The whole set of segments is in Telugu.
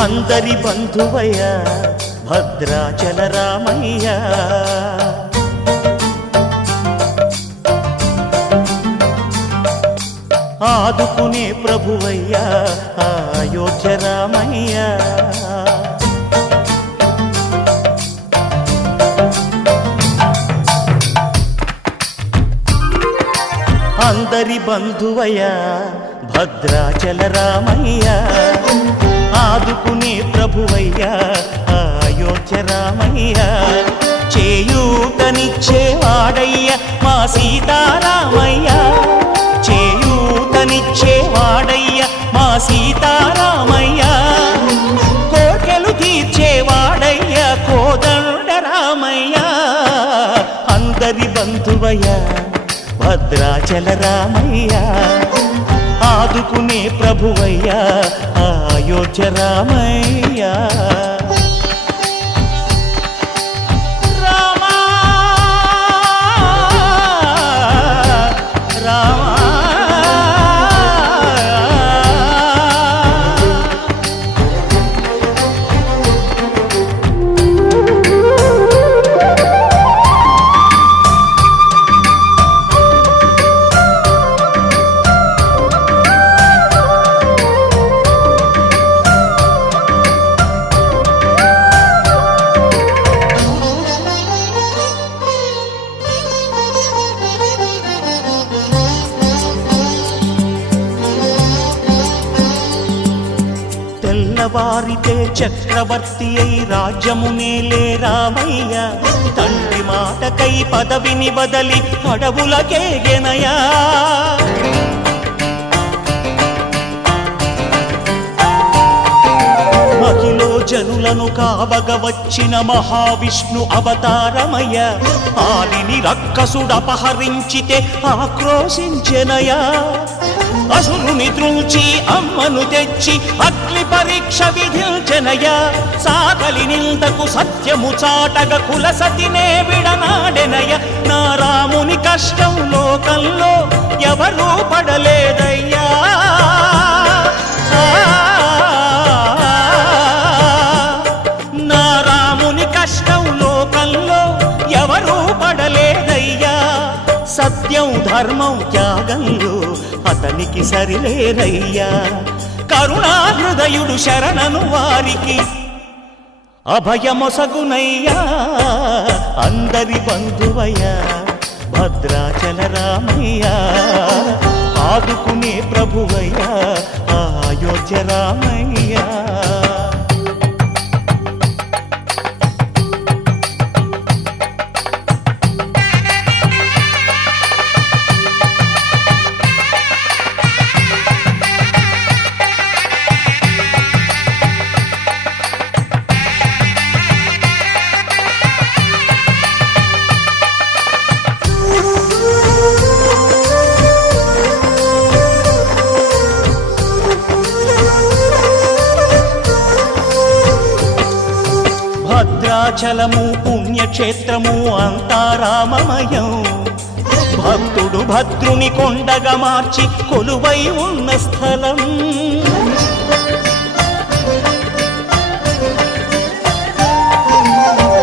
అందరి బంధువయ్య భద్రాచల రామయ్య ఆదుకునే ప్రభువయ్య అయోధ్య రామయ్య అందరి బంధువయ్య భద్రాచల రామయ్య ఆదుకునే ప్రభువయ్య అయోధ్య రామయ్య చేయూతనిచ్చేవాడయ్య మా సీతారామయ్య చేయూతనిచ్చేవాడయ్య మా సీతారామయ్య కోర్కెలు తీర్చేవాడయ్య కోదండ రామయ్య అందరి బంధువయ్య భద్రాచల రామయ్య ఆదుకునే ప్రభువయ్య అయోధ్య రామయ్య తెల్లవారితే చక్రవర్తి అయి రాజ్యమునేలే రామయ్య తండ్రి మాటకై పదవిని బదలి అడవులకేగెనయా మహిలో జనులను కావగ వచ్చిన మహావిష్ణు అవతారమయ్య ఆలిని రక్కసుడపహరించితే ఆక్రోశించెనయా అసురుని త్రుంచి అమ్మను తెచ్చి అగ్ని పరీక్ష విధించెనయా సాగలి నిందకు సత్యము చాటగ కులసతినే విడనాడెనయ నా రాముని కష్టం లోకంలో ఎవరూ పడలేదయ్యా నా రాముని కష్టం లోకంలో ఎవరూ పడలేదయ్యా సత్యం ధర్మం త్యాగంలో అతనికి సరిలేరయ్యా కరుణా హృదయుడు శరణను వారికి అభయమొసగునయ్యా అందరి బంధువయ్య భద్రాచల రామయ్య ఆదుకునే ప్రభువయ్య అయోధ్య రామయ్య భద్రాచలము పుణ్యక్షేత్రము అంతా రామమయం భక్తుడు భద్రుని కొండగా మార్చి కొలువై ఉన్న స్థలం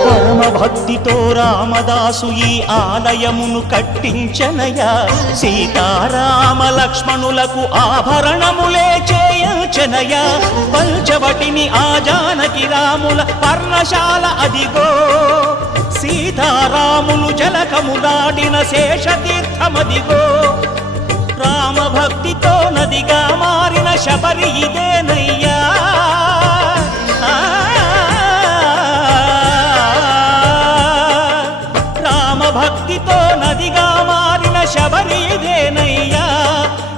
పరమ భక్తితో రామదాసు ఈ ఆలయమును కట్టించనయా సీతారామ లక్ష్మణులకు ఆభరణములే చేయించనయా పంచవటిని ఆ జానకి రాముల పర్ణశాల అదిగో సీతారాములు జలకములాడిన శేషతీర్థమదిగో రామభక్తితో నదిగా మారిన శబరి ఇదేనయ్యా రామభక్తితో నదిగా మారిన శబరి ఇదేనయ్యా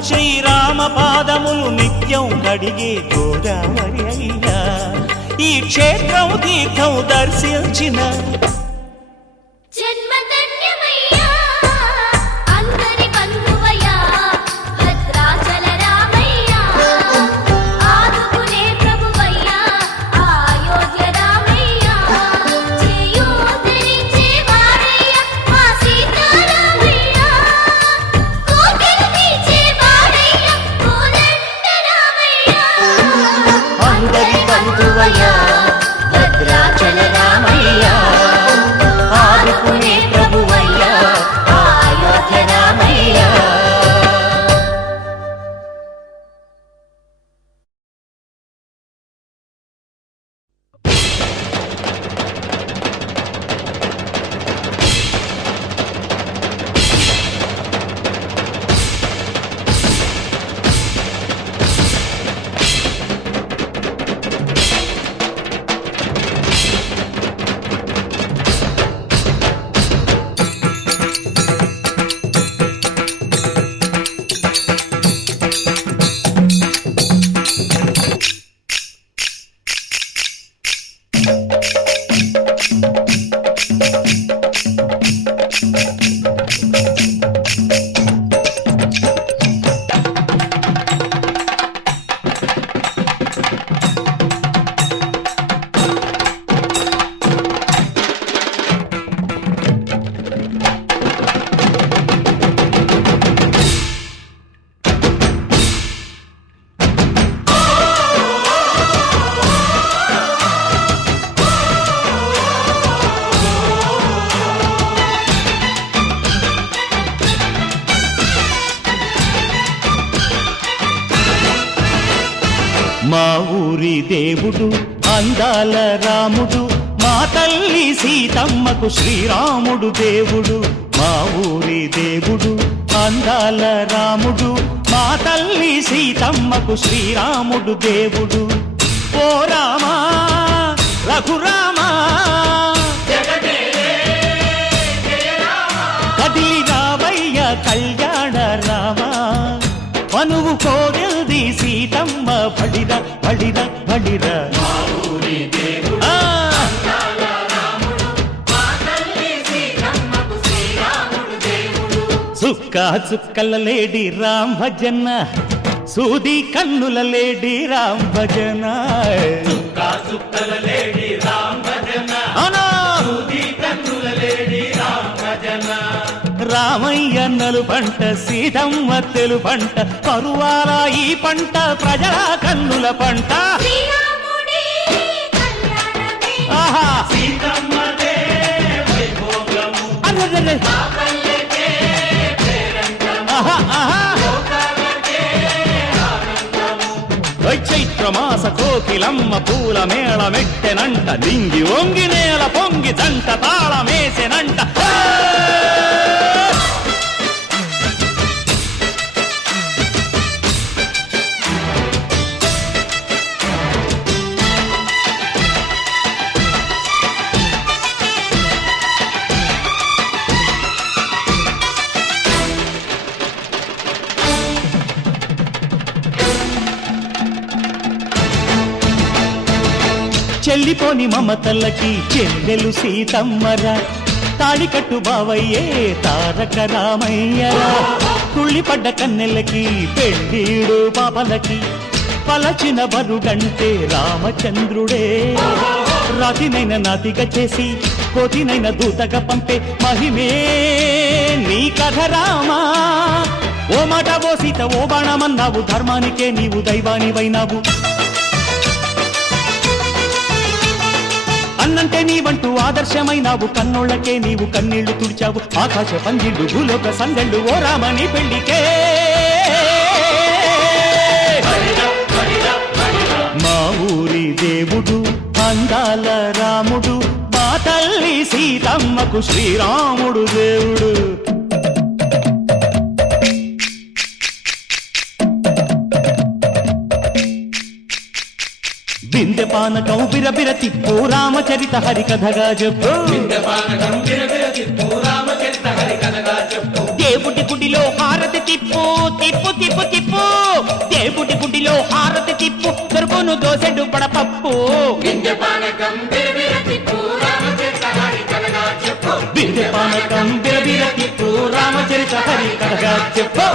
శ్రీరామ పాదములు నిత్యం కడిగే గోదావరి అయ్యా ఈ క్షేత్రం తీర్థం దర్శించిన అందరి బంధువు దేవుడు అందాల రాముడు మా తల్లి సీతమ్మకు శ్రీరాముడు దేవుడు మా ఊరి దేవుడు అందాల రాముడు మా తల్లి సీతమ్మకు శ్రీరాముడు దేవుడు ఓ రామా రఘురామా కదిలి రావయ్య కళ్యాణ రామా మనువు కోరిల్ది సీతమ్మ బడిర బడిర బడిర సుక్క చుక్కల లేడి రామ్ భజన సూది కన్నుల లేడి రామ్ భజన రామయ్య నలు పంట సీతమ్మ తెలు పంట పరువాల ఈ పంట ప్రజల కన్నుల పంట ఆహా చైత్రమాస కోకిలమ్మ పూల మేళ మెట్టెనంట దింగి ఒంగి నేల పొంగి జంట తాళమేసెనంట చెల్లిపోని మమతల్లకి చెల్లెలు సీతమ్మరా తాళికట్టు బావయ్యే తారక రామయ్యరా తుళ్ళిపడ్డ కన్నెలకి పెళ్ళీడు పాపలకి పలచిన బరుగంటే రామచంద్రుడే రాతినైన నాతిగా చేసి కోతినైన దూతగా పంపే మహిమే నీ కథ రామా ఓ మాట ఓ సీత ఓ బాణమన్నావు ధర్మానికే నీవు దైవానివైనావు అన్నంటే నీవంటూ ఆదర్శమైనావు కన్నోళ్ళకే నీవు కన్నీళ్లు తుడిచావు ఆకాశ పందిళ్ళు భూలోక సందళ్ళు ఓ రామని పెళ్లికే మా ఊరి దేవుడు అందాల రాముడు మా తల్లి సీతమ్మకు శ్రీరాముడు దేవుడు బిందె పానకం బిరబిర తిప్పు రామచరిత హరికథగా చెప్పు దేవుడి గుడిలో హారతి తిప్పు తిప్పు తిప్పు తిప్పు దేవుడి గుడిలో హారతి తిప్పు దొరుకును దోసెడు పడపప్పు బిందె పానకం బిరబిర తిప్పు రామచరిత హరికథగా చెప్పు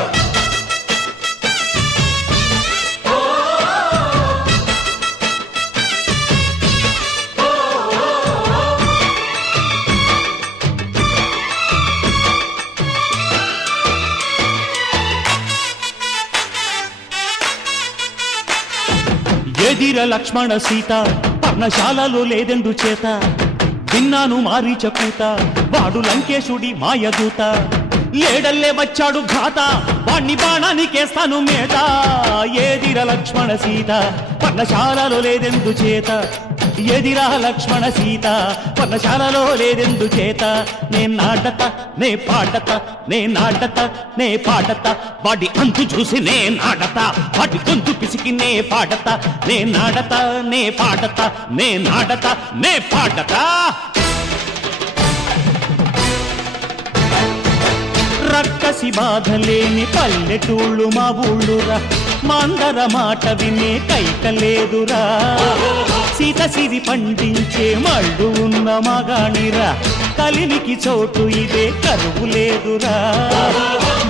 ఎదిర లక్ష్మణ సీత పర్ణశాలలో లేదెందు చేత విన్నాను మారీచ కూత వాడు లంకేశుడి మాయదూత లేడల్లే వచ్చాడు ఘాత వాణ్ణి బాణానికేస్తాను మేత ఎదిర లక్ష్మణ సీత పర్ణశాలలో లేదెందు చేత ఎదిరా లక్ష్మణ సీత పర్ణశాలలో లేదెందు చేత నే నాటత నే పాడత నే నాటత నే పాడత వాడి అంతు చూసి నే నాడత వాడి గొంతు పిసికి నే పాడత నే నాడత నే పాడత నే నాడత నే పాడత రక్కసి బాధలేని పల్లెటూళ్ళు మా ఊళ్ళురా మందర మాట వినే కైకలేదురా సీత సిరి పండించే మళ్ళు ఉన్న మగాణిరా కలినికి చోటు ఇదే కరువు లేదురా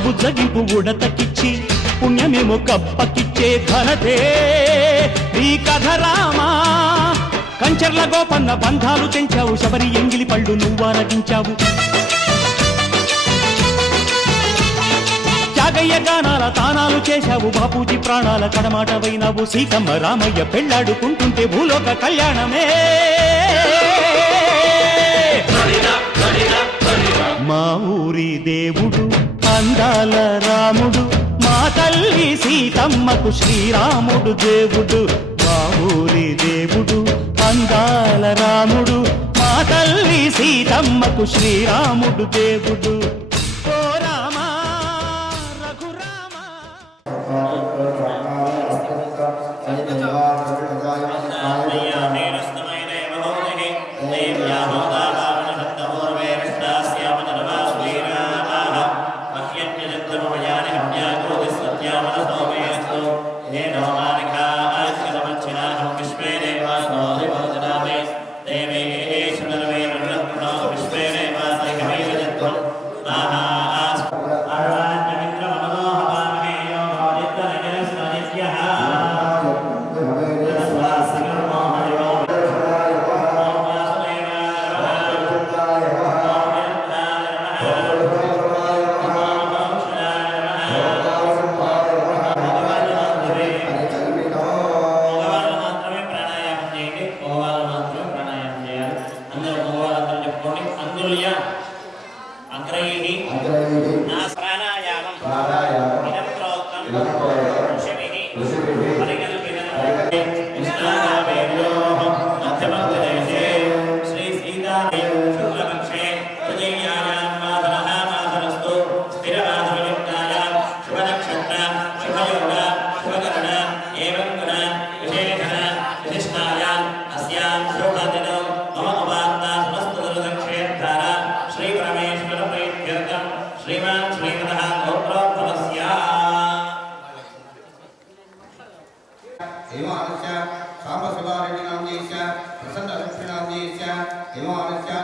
బుజ్జగింపు ఉడతకిచ్చి పుణ్యమేమో కప్పకిచ్చే ఘనతే ఈ కథ రామా కంచర్ల గోపన్న బంధాలు తెంచావు శబరి ఎంగిలి పళ్ళు నువ్వారగించావు త్యాగయ్య గానాల తానాలు చేశావు బాపూజీ ప్రాణాల కడమాటవైనావు సీతమ్మ రామయ్య పెళ్ళాడుకుంటుంటే భూలోక కళ్యాణమే మా ఊరి దేవుడు అందాల రాముడు మా తల్లి సీతమ్మకు శ్రీరాముడు దేవుడు మా ఊరి దేవుడు అందాల రాముడు మా తల్లి సీతమ్మకు శ్రీరాముడు దేవుడు ఓ రామా రఘురామా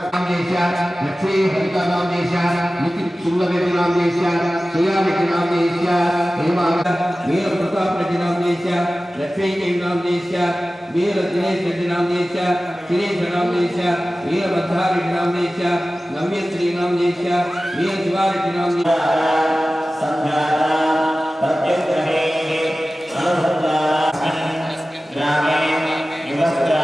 लक्ष्मी हरिका नाम देशा नितिन सुंदर नाम देशा सुयामिक नाम देशा हेमांग वीर प्रताप रेड्डी नाम देशा लक्ष्मी के नाम देशा वीर दिनेश रेड्डी नाम देशा सुरेश नाम देशा वीर बद्धा रेड्डी नाम देशा नव्य श्री नाम देशा वीर शिवा रेड्डी नाम देशा संध्यारा प्रत्युग्रहे अनुसंधा ग्रामे निवस्त्रा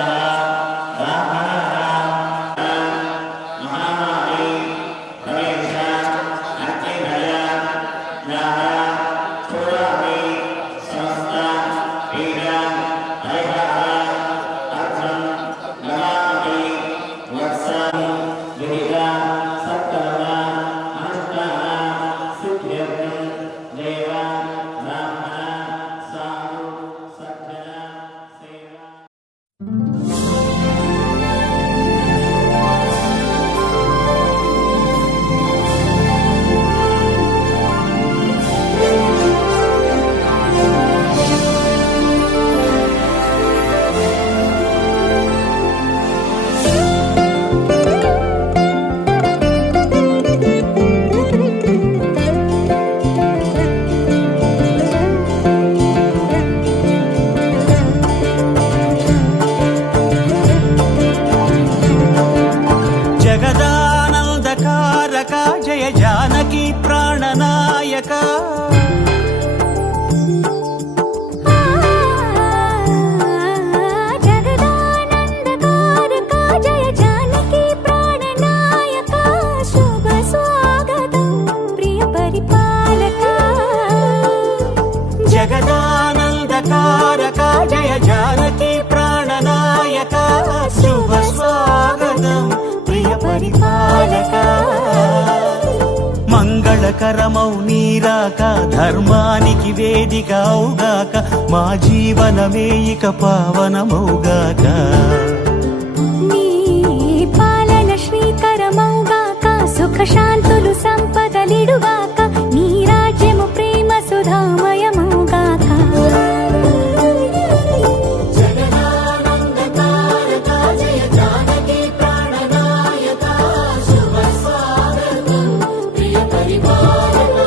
జయ జానకి ప్రాణనాయక జగదానందకారక జయ జానకి ప్రాణనాయక శుభ స్వాగతం ప్రియ పరిపాలక జగదానందకారక జయ జానకి ప్రాణనాయక శుభ స్వాగతం ప్రియ పరిపాలక మంగళకరమౌ నీరాక ధర్మానికి వేదిక అవుగాక మా జీవనమే ఇక పావనమౌగాక నీ పాలన శ్రీకరమౌగాక సుఖ శాంతులు సంపదలిడుగాక నీ రాజ్యము ప్రేమ సుధామయమౌగాక జగదానందకారక జయ జానకి ప్రాణనాయక శుభ స్వాగతం ప్రియ పరిపాలక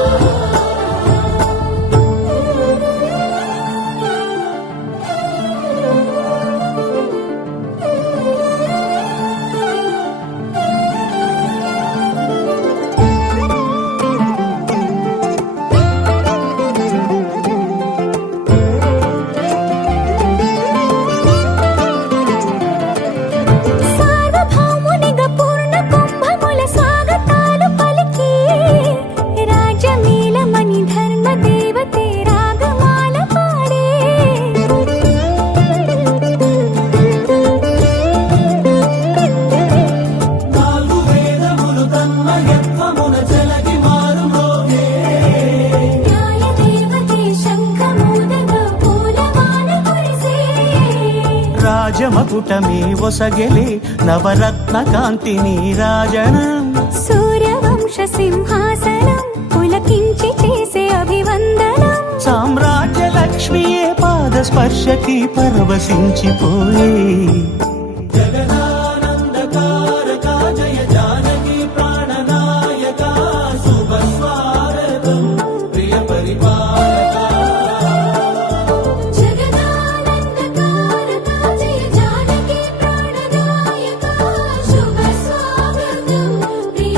మకుటమే ఒసగెలే నవరత్న కాంతి నీరాజనం సూర్యవంశ సింహాసనం పులకించి చేసే అభివందనం సామ్రాజ్య లక్ష్మియే పాద స్పర్శకి పరవశించిపోయే జగదానందకారక జయ జానకి ప్రాణనాయక శుభ స్వాగతం ప్రియ పరిపాలక జగదానందకారక జయ జానకి ప్రాణనాయక శుభ స్వాగతం ప్రియ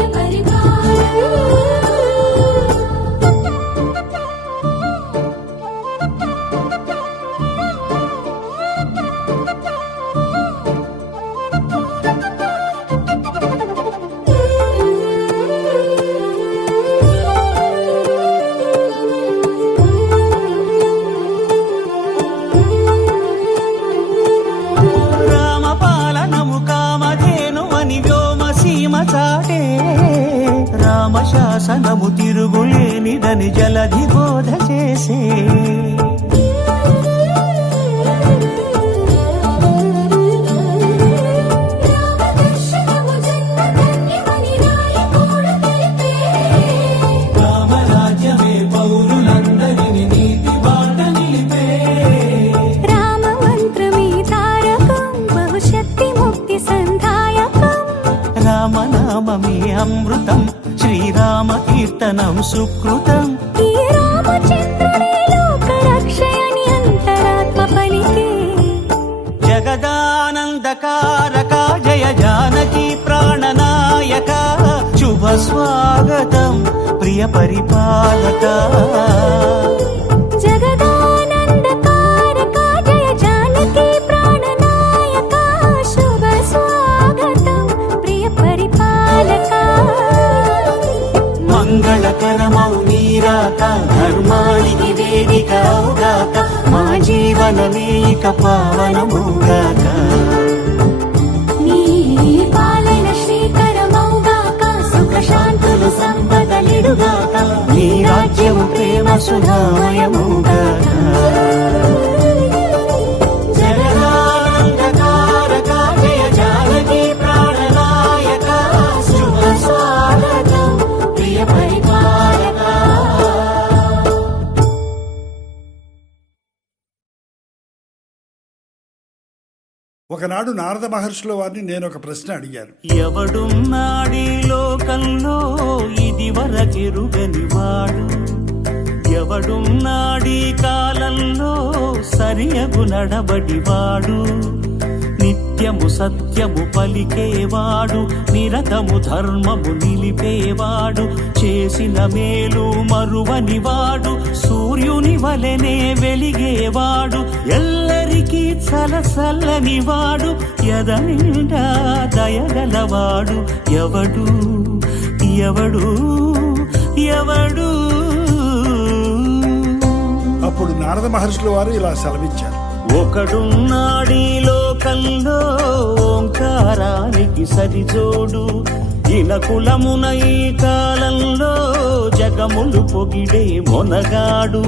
రామపాలనము కామధేను అని వ్యోమ సీమ చాటే రామశాసనము తిరుగులేనిదని జలధి బోధ చేసే రామదర్శనము జన్మధన్యమని రాయకూడ తెలిపే రామరాజ్యమే పౌరులందరిని నీతి బాట నిలిపే రామమంత్రమే తారకం బహుశక్తి ముక్తి సంధాయకం రామనామమే అమృతం శ్రీరామ కీర్తనం సుకృతం ఈ రామచంద్రుడే లోకరక్షయని అంతరాత్మ పలికే జగదానందకారక జయ జానకి ప్రాణనాయక శుభ స్వాగతం ప్రియ పరిపాలక జగదానందకారక జయ జానకి ప్రాణనాయక శుభ స్వాగతం ప్రియ పరిపాలక మంగళకరమౌ నీరాక ధర్మానికి వేదిక అవుగాక మా జీవనమే ఇక పావనమౌగాక నీ పాలన శ్రీకరమౌగాక సుఖ శాంతులు సంపదలిడుగాక నీ రాజ్యము ప్రేమ సుధామయమౌగాక జగదానందకారక జయ జానకి ప్రాణనాయక శుభ స్వాగతం ప్రియ పరిపాలక ఒకనాడు నారద మహర్షుల వారిని నేను ఒక ప్రశ్న అడిగాను. ఎవడున్నాడీ లోకంలో ఇది వరకెరుగని వాడు ఎవడున్నాడీ కాలంలో సరియగు నడబడివాడు నిత్యము సత్యము పలికేవాడు నిరతము ధర్మము నిలిపేవాడు చేసిన మేలు మరువనివాడు సూర్యుని వలెనే వెలిగేవాడు ఎల్లరికీ చలసల్లనివాడు ఎదనిండా దయగలవాడు ఎవడు ఎవడు ఎవడు అప్పుడు నారద మహర్షుల వారు ఇలా సెలవిచ్చారు. ఒకడున్నాడీ లోకంలో ఓంకారానికి సరిజోడు ఇనకులమున ఈ కాలంలో జగములు పొగిడే మొనగాడు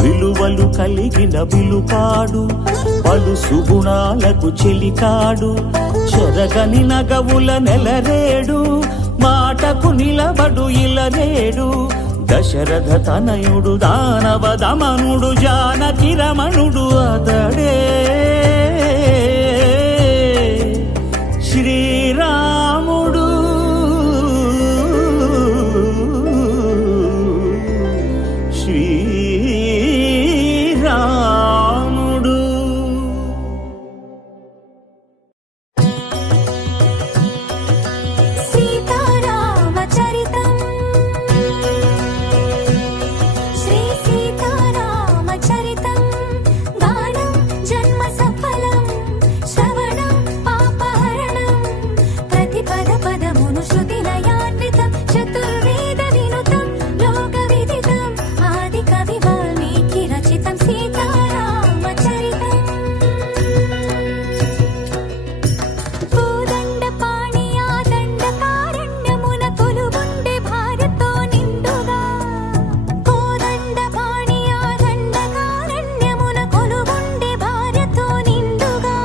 విలువలు కలిగిన విలుపాడు పలు సుగుణాలకు చెలికాడు చెరగని నగవుల నెలరేడు మాటకు నిలబడు ఇలనేడు దశరథ తనయుడు దానవ దమనుడు జానకి రమణుడు అతడే శ్రీరాముడు శ్రీరాముడు సీతారామచరితం శ్రీ సీతారామచరితం గానం జన్మ సఫలం శ్రవణం పాపహరణం ప్రతి పద పదమును శృతి లయాన్వితం చతుర్వేద వినుతం లోక విదితం ఆది కవి వాల్మీకి రచితం సీతారామచరితం కోదండ పాణియా దండకారణ్యమున కొలువుండే భారతో నిండుగా కోదండ పాణియా దండకారణ్యమున కొలువుండే భారతో నిండుగా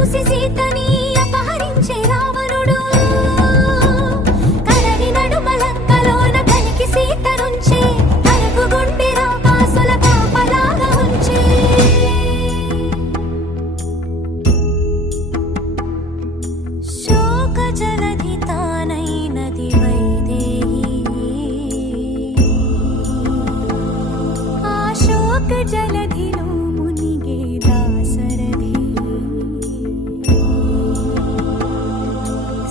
చూసి సీతని అపహరించే రావణుడు కలని నడుమలంకలోన కలికి సీత నుంచే తనకు గుండె రాకాసుల కాపలాగా ఉంచే శోక జలధి తానైనది వైదేహి ఆ శోక జలధిలో మునిగే దాసరథి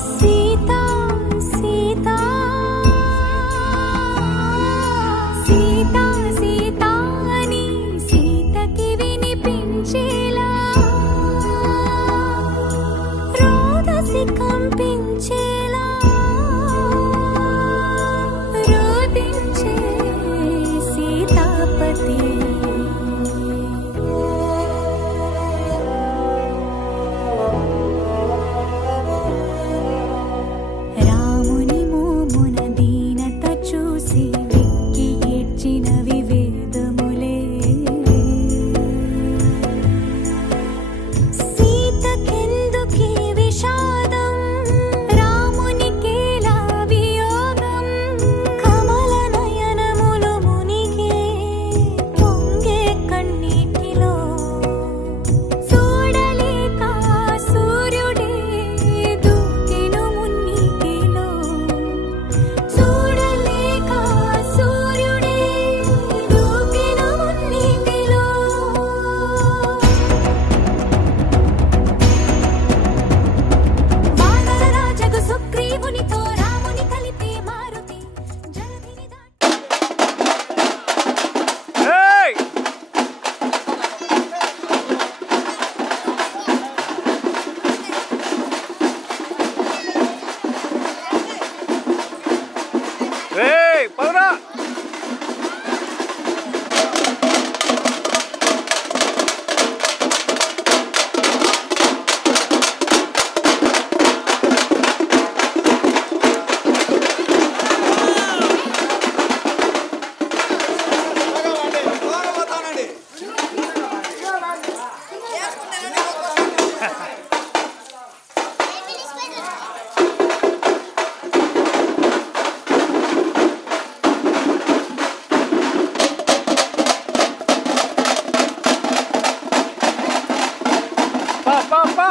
సీతా సీతా సీతా సీతా అని సీతకి వినిపించేలా రోదసి కంపించేలా రోదించే సీతాపతి రాముని మోమున దీనత చూసి వెక్కి ఏడ్చిన వివేదములే సీతకెందుకీ విషాదం రామునికేలా వియోగం కమల నయనములు మునిగే పొంగే కన్నీటిలో చూడలేక సూర్యుడే దూకెను మున్నీటిలో చూడలేక సూర్యుడే దూకెను మున్నీటిలో వానర రాజగు సుగ్రీవునితో రాముని కలిపే మారుతి జలధిని దాటి పౌరా పా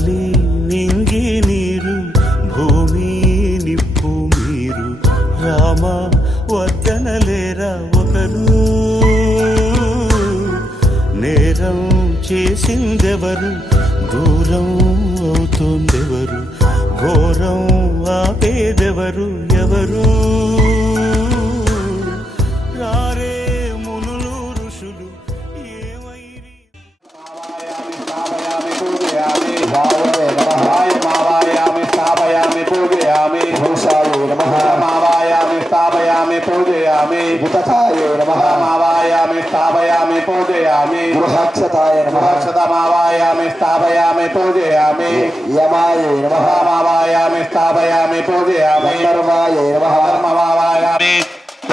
గాలి నింగి నీరు భూమి నిప్పు మీరు రామ వద్దనలేరా ఒకరు నేరం చేసిందెవరు దూరం అవుతోందెవరు ఘోరం ఆపేదెవరు ఎవరు రారే మునులు ఋషులు ఏమైరి మావాయామి స్థాపయామి పూజయామి భూషాయే నమః మావాయామి స్థాపయామి పూజయామి వితతాయే నమః మావాయామి స్థాపయామి పూజయామి గృహక్షతాయ నమః మావాయామి స్థాపయామి పూజయామి యమాయే నమః మావాయామి స్థాపయామి పూజయామి ధర్మాయే నమః మావాయామి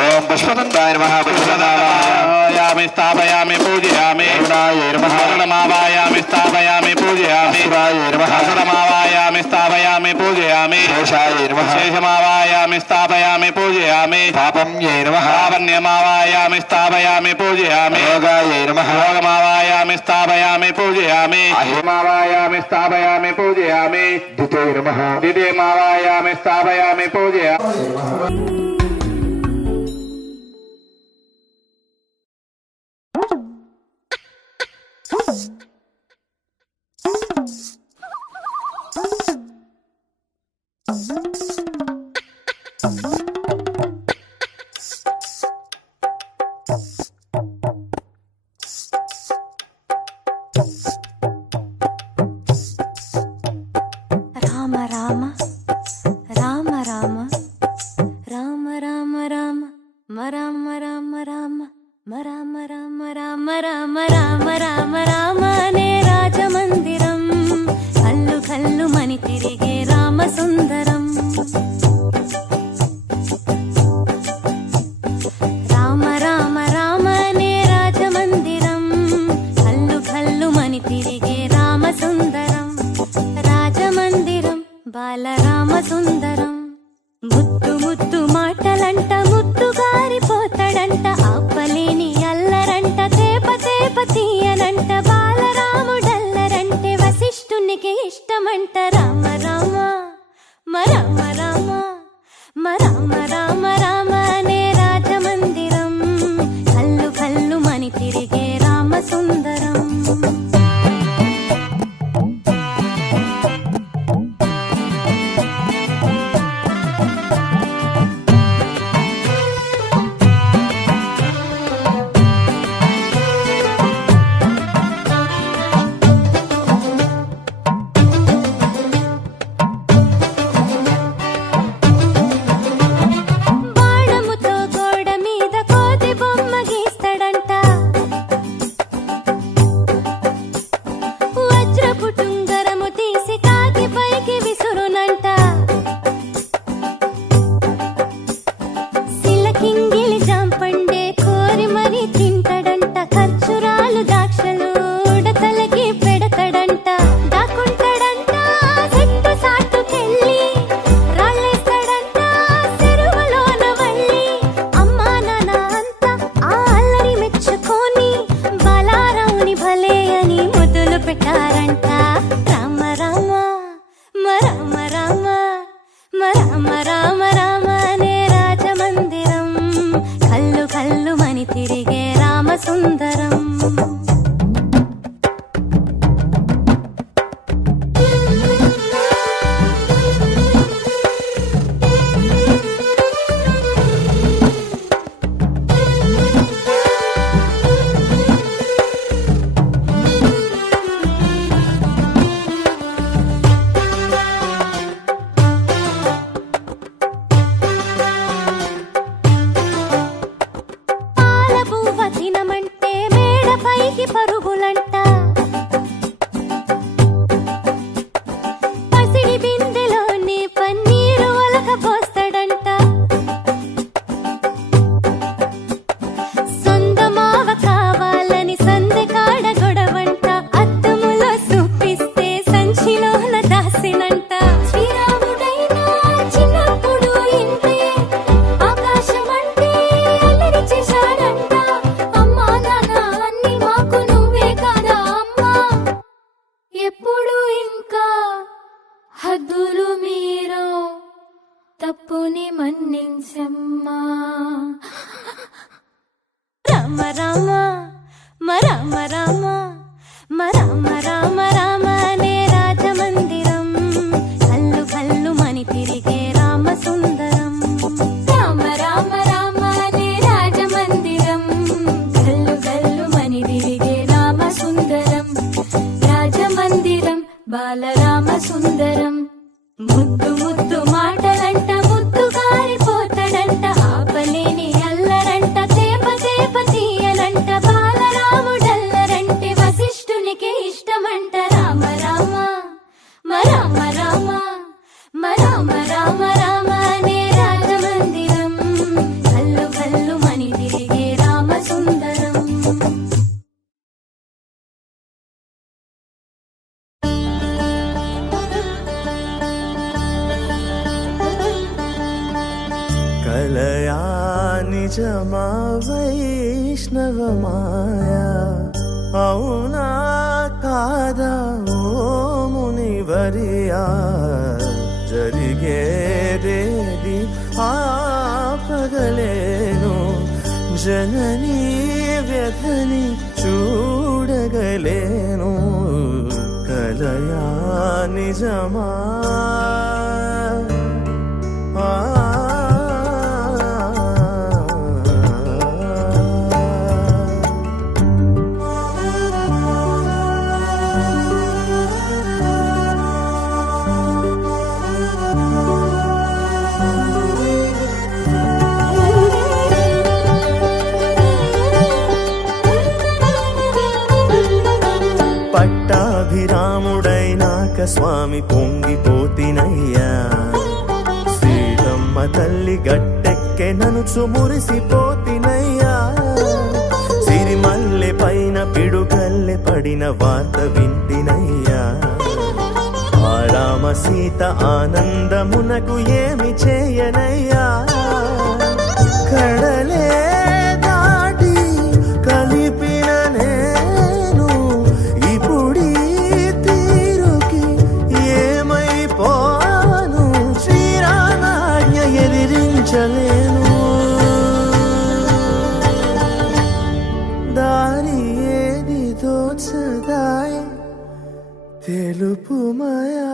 ఓం పుష్పదండాయ నమః పుష్పదాయామి స్థాపయామి పూజయామి గుణాయ నమః మావాయామి స్థాపయామి పూజయామి సురాయ నమః మావాయామి స్థాపయామి పూజయామి శేషాయ నమః శేషమావాయామి స్థాపయామి పూజయామి పాపమ్యే నమః పాపన్యమావాయామి స్థాపయామి పూజయామి యోగాయ నమః యోగమావాయామి స్థాపయామి పూజయామి అహిమావాయామి స్థాపయామి పూజయామి దితే నమః దితే మావాయామి స్థాపయామి పూజయామి రామ రామ రామ రామ రామ రామ రామ మరామ రామ రామ మరామ రామ రామ రామ రామ రామ రామ అనే రాజమందిరం కల్లు కల్లు మని తిరిగే రామ సుందరం రామ రామ రామ అనే రాజమందిరం కల్లు కల్లు మని తిరిగే రామ సుందరం రాజమందిరం బాలరామ సుందరం ముద్దు ముద్దు మాటలంట ముద్దు గారిపోతాడంట ఆపలేని అల్లరంట తేప తేప తీయనంట బాలరాముడల్లరంటే వశిష్ఠునికి ఇష్టమంట రామ రామ మరామ రామ మరామ రామ రామ అనే రాజమందిరం కల్లు కల్లు మని తిరిగే రామ సుందరం బాణముతో గోడ మీద కోతి బొమ్మ గీస్తాడంట వజ్రపు టుంగరము తీసి కాకి పైకి విసురునంట సిలకింగిలి జాంపండే కోరి మరి తింటాడంట ఖర్చురాలు దాక్షలు ఉడతలకి పెడతాడంట దాక్కుంటాడంట చెట్టు సాటుకెళ్ళి రాళ్ళేస్తాడంట చెరువులోన వల్లి అమ్మా నాన్న అంతా ఆ అల్లరి మెచ్చుకొని బలారావుని భలే అని ముద్దులు పెట్టారంట రామ రామ మరామ రామ మరామ రామ రామ అనే రాజమందిరం కల్లు కల్లు మని తిరిగే రామ సుందరం పాల పువ్వ తినమంటే మేడ పైకి పరుగులంట పసిడి బిందెలోని పన్నీరు ఒలక పోస్తాడంట సొందమావ కావాలని సందె కాడ గొడవంట అద్దములో చూపిస్తే సంచిలోన దాసినంట శ్రీరాముడైనా చిన్నప్పుడు ఇంతే ఆకాశమంటే అల్లరి చేశాడంట అమ్మా నాన్న అన్ని మాకు నువ్వే నిజమా వైష్ణవమాయా అవునా కాదా ఓ మునివరియా జరిగేదేది ఆపగలేను జననీ వ్యధని చూడగలేను కలయా నిజమా పట్టాభిరాముడైనాక స్వామి పొంగిపోతినయ్యా శ్రీరమ్మ తల్లి గట్టెక్కె ననుచు మురిసిపోతినయ్యా సిరిమల్లె పైన పిడుగల్లె పడిన వార్త వింటినయ్యా ఆ రామ సీత ఆనందమునకు ఏమి చేయనయ్యా కడలే దాటి కలిపిన నేను ఇప్పుడీ తీరుకి ఏమైపోను శ్రీరామాజ్ఞ ఎదిరించలేను దారి ఏది తోచదాయ్ తెలుపుమయా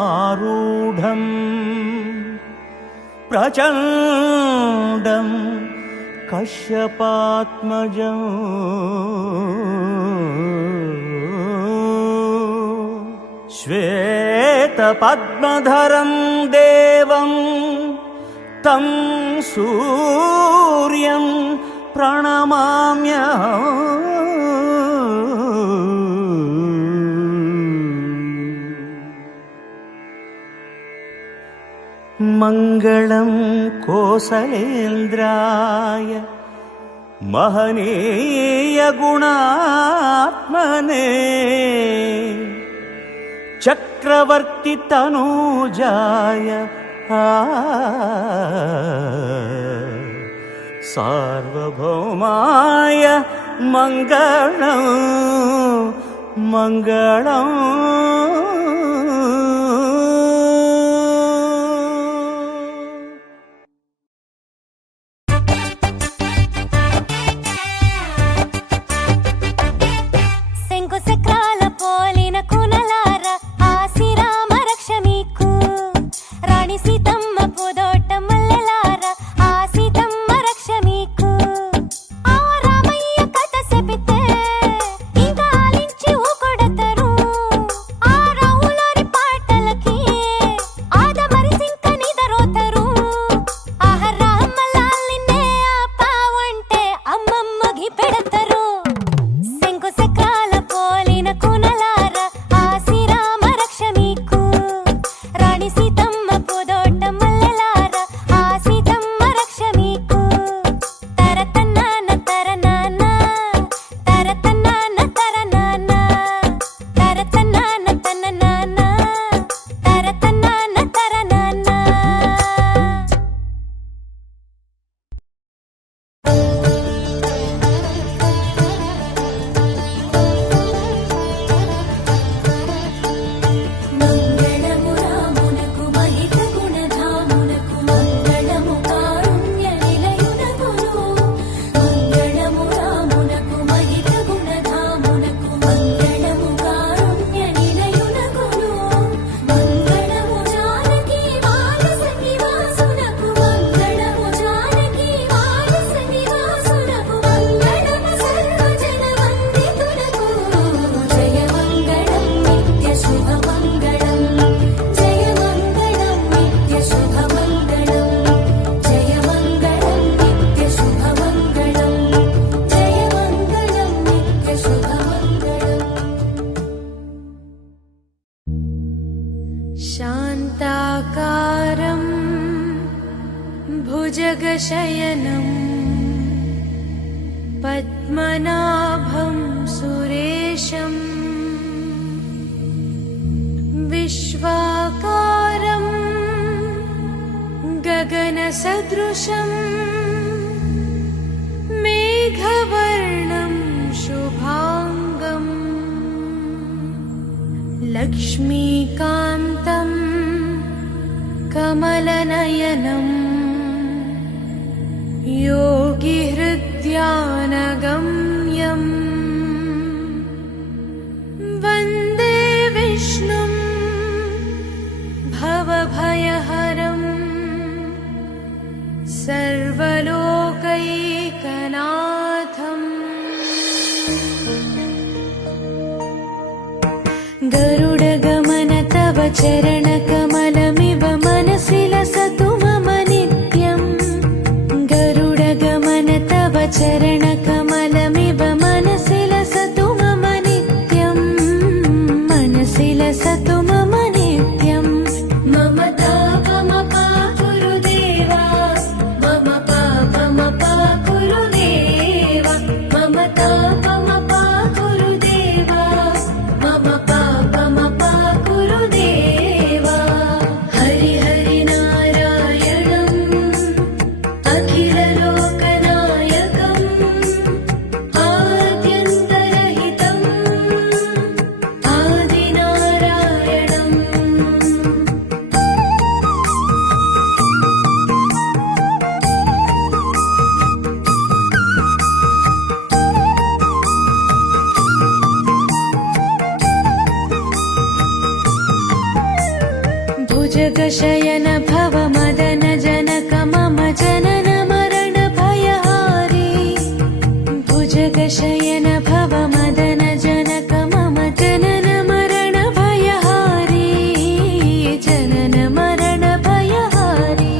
सप्ताश्वरथमारूढम् प्रचण्डं कश्यपात्मजं श्वेतपद्मधरं देवं तं सूर्यं प्रणमाम्यहम् मङ्गलं कोसलेन्द्राय महनीयगुणात्मने चक्रवर्तितनूजाय सार्वभौमाय मङ्गलं मङ्गलम् శంకు చక్రాల పోలిన కునలార ఆశీరామ రక్ష మీకు రాణి సీతమ్మ పూదోట మల్లెలార ఆ సీతమ్మ రక్ష మీకు ఆ రామయ్య కథ చెబితే ఇంకా ఆలించి ఊకొడతారు ఆ రావులోని పాటలకి ఆదమరి సింక నిదరోతారు ఆహ రామలాలినే ఆపావంటే అమ్మమ్మగి పెడతారు శంకు చక్రాల పోలిన కునలార ఆశీరామ రక్ష మీకు రాణి సీతమ్మ పూదోట మల్లెలార ఆ సీతమ్మ రక్ష మీకు తరతన్నాన తరనాన తరతన్నాన తరనాన తరతన్నాన తననాన తరతన్నాన తరనాన మంగళము రామునకు మహిత గుణధామునకు మంగళము కారుణ్య నిలయునకును మంగళము రామునకు మహిత గుణధామునకు మంగళము కారుణ్య నిలయునకును మంగళము జానకి వారస నివాసునకు మంగళము జానకి వారస నివాసునకు మంగళము సర్వజన వందితునకు జయ మంగళం నిత్య శుభ మంగళం జయ మంగళం నిత్య శుభ మంగళం జయ మంగళం నిత్య శుభ మంగళం జయ మంగళం నిత్య శుభ మంగళం शान्ताकारं भुजगशयनं पद्मनाभं सुरेशं विश्वाकारं गगनसदृशं मेघवर्णं शुभाङ्गम् लक्ष्मीकान्तं कमलनयनम् योगिहृद्यानगम्यम् वन्दे विष्णुं भवभयहरम् सर्वलोकैकनाथम् गरुडगमन तव चरणकमलमिव मनसि लसतु मम नित्यम् गरुडगमन तव चरणकमलमिव मनसि लसतु मम नित्यम् मनसि लसतु मम नित्यम् मम तापमपा गुरुदेवा मम पापमपा गुरुदेवा मम तापमपा गुरुदेवा मम पापमपा गुरुदेवा हरि हरि नारायणम् अखिललोकनायकम् आद्यन्तरहितम् आदिनारायणम् भुजगशयन भव मदन जनक मम जनन मरण भयहारी भुजगशयन भव मदन जनक मम जनन मरण भयहारी जनन मरण भयहारी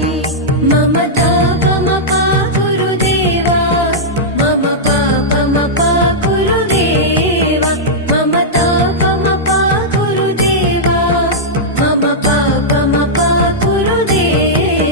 मम तापमपा गुरुदेवा मम पापमपा गुरुदेवा मम तापमपा गुरुदेवा मम पापमपा गुरुदेवा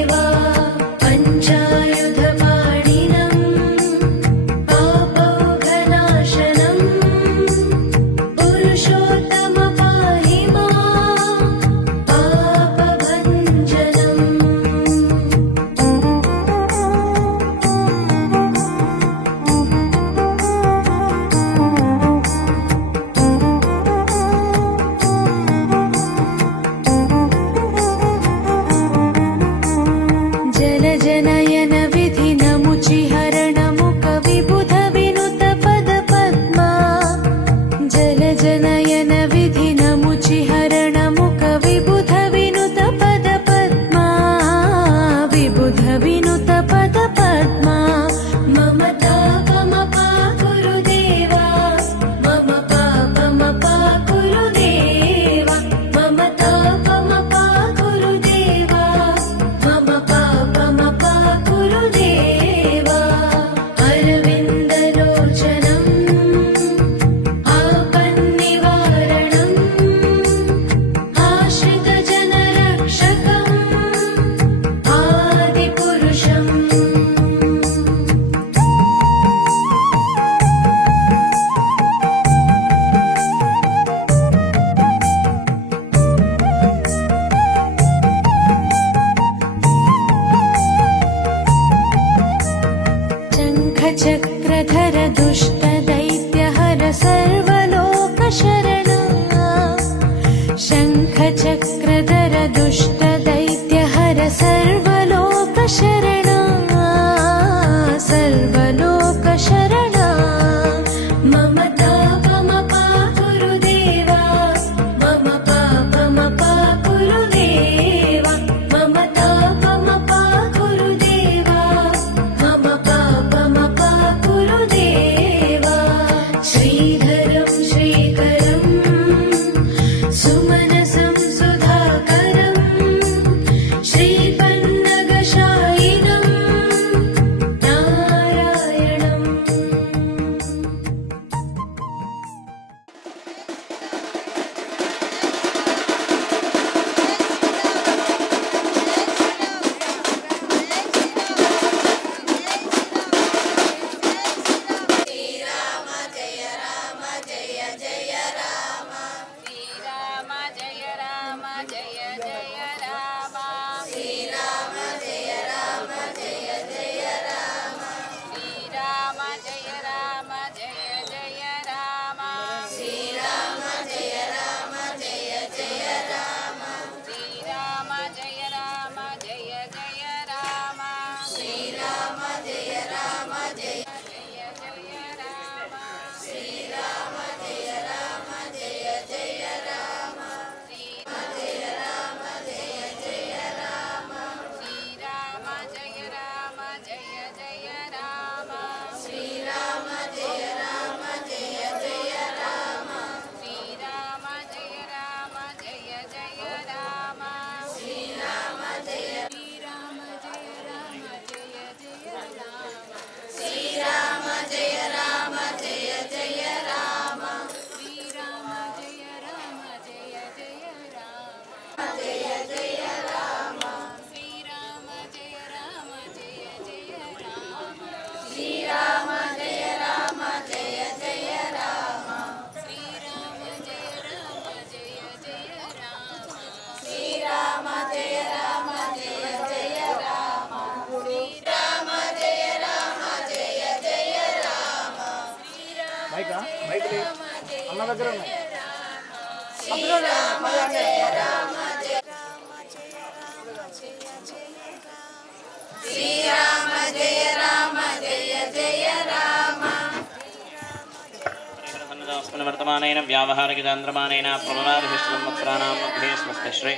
వర్తమానైన వ్యావహారిక చాంద్రమానైన ప్రమలాది సంవత్సరాణం మధ్యే స్వస్తి శ్రీ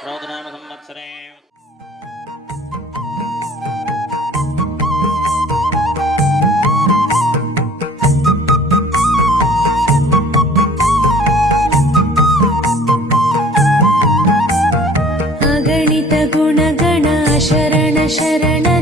ప్రోదనామ సంవత్సరే अगणित गुणगण शरण शरण